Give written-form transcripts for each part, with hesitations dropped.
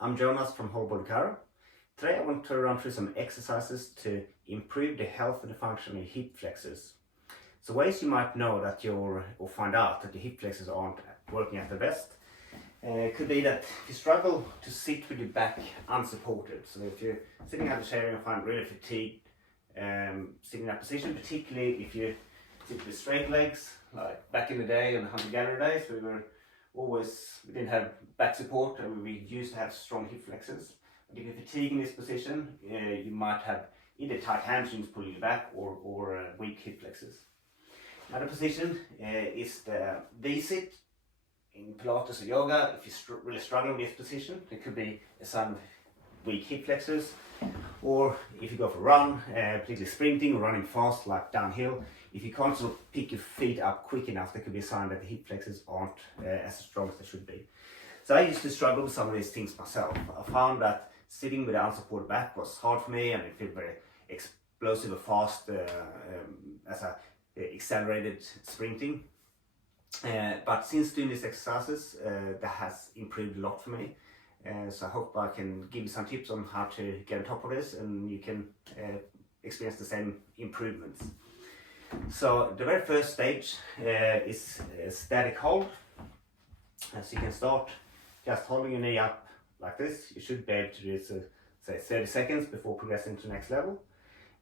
I'm Jonas from Whole Body Chiro. Today I want to run through some exercises to improve the health and the function of your hip flexors. So ways you might know that or find out that your hip flexors aren't working at their best. Could be that if you struggle to sit with your back unsupported. So if you're sitting at a chair and find really fatigued sitting in that position, particularly if you sit with straight legs, like back in the day on the hunter-gatherer days, we didn't have back support and we used to have strong hip flexors. But if you fatigue in this position, you might have either tight hamstrings pulling you back or weak hip flexors. Another position is the V-sit. In Pilates or yoga, if you're really struggling with this position, it could be a sign of weak hip flexors. Or if you go for a run, particularly sprinting or running fast like downhill, if you can't sort of pick your feet up quick enough, that could be a sign that the hip flexors aren't as strong as they should be. So I used to struggle with some of these things myself. I found that sitting with an unsupported back was hard for me, and it felt very explosive or fast as I accelerated sprinting. But since doing these exercises, that has improved a lot for me. So I hope I can give you some tips on how to get on top of this, and you can experience the same improvements. So the very first stage is a static hold. So you can start just holding your knee up like this. You should be able to do this, say 30 seconds before progressing to the next level.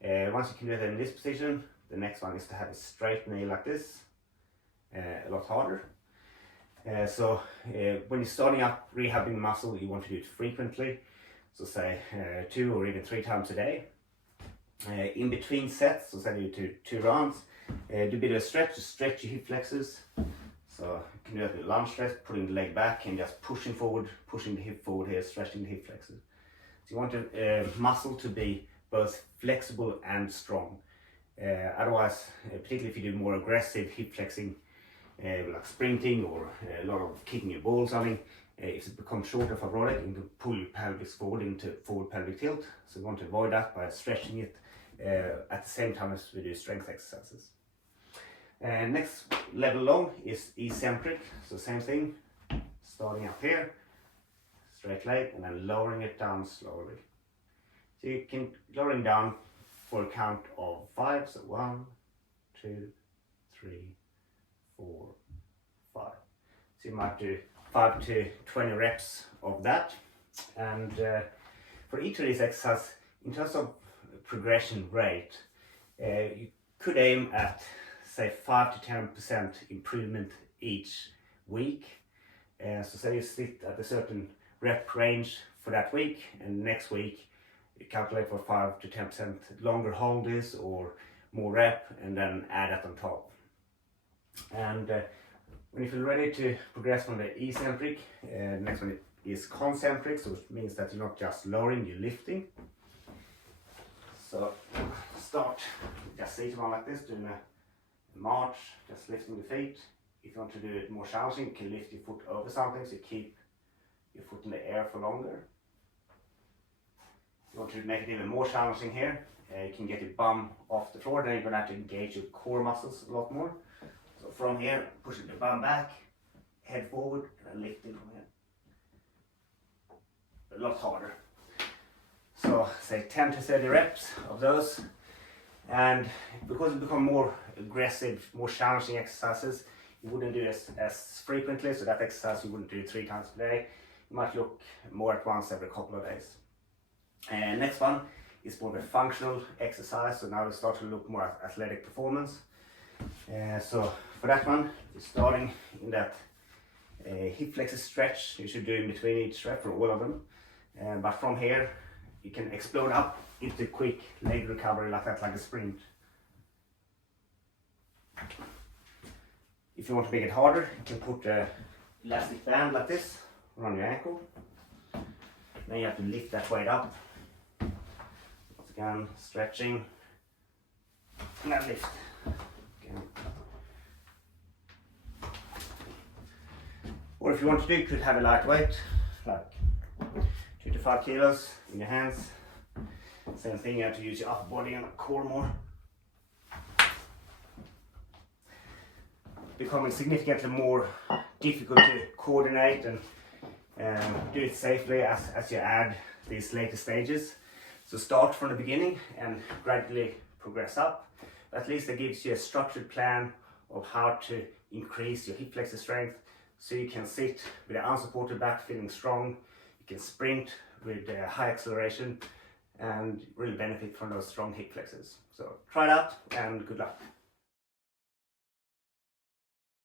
Once you can do it in this position, the next one is to have a straight knee like this. A lot harder. When you're starting up rehabbing muscle, you want to do it frequently. So say 2 or even 3 times a day. In between sets, so say you do 2 rounds, do a bit of a stretch to stretch your hip flexors. So you can do that with lunge stretch, putting the leg back and just pushing forward, pushing the hip forward here, stretching the hip flexors. So you want the muscle to be both flexible and strong. Otherwise, particularly if you do more aggressive hip flexing, like sprinting or a lot of kicking your balls, if it becomes shorter fibrotic, you can pull your pelvis forward into forward pelvic tilt. So we want to avoid that by stretching it at the same time as we do strength exercises. Next level along is eccentric. So same thing, starting up here, straight leg, and then lowering it down slowly. So you can lowering down for a count of 5. So 1, 2, 3, 4, 5. So you might do 5 to 20 reps of that. And for each of these exercises, in terms of progression rate, you could aim at say 5 to 10% improvement each week. So say you sit at a certain rep range for that week, and next week you calculate for 5 to 10% longer hold is or more rep, and then add that on top. And when you feel ready to progress from the eccentric, the next one is concentric, so it means that you're not just lowering, you're lifting. So start just sitting on like this, doing a march, just lifting the feet. If you want to do it more challenging, you can lift your foot over something, so you keep your foot in the air for longer. If you want to make it even more challenging here, you can get your bum off the floor, then you're going to have to engage your core muscles a lot more. So from here, pushing the bum back, head forward, and lifting from here. A lot harder. So say 10 to 30 reps of those. And because it become more aggressive, more challenging exercises, you wouldn't do this as frequently. So that exercise you wouldn't do 3 times a day. You might look more at once every couple of days. And next one is more of a functional exercise. So now we start to look more at athletic performance. So for that one, you're starting in that hip flexor stretch. You should do in between each rep for all of them. But from here, you can explode up into quick leg recovery like that, like a sprint. If you want to make it harder, you can put an elastic band like this around your ankle. Then you have to lift that weight up. Once again, stretching, and then lift. Or if you want to do, you could have a lightweight, like 2 to 5 kilos in your hands. Same thing, you have to use your upper body and core more. Becoming significantly more difficult to coordinate and Do it safely as you add these later stages. So start from the beginning and gradually progress up. At least it gives you a structured plan of how to increase your hip flexor strength, so you can sit with an unsupported back feeling strong, you can sprint with high acceleration and really benefit from those strong hip flexors. So try it out and good luck.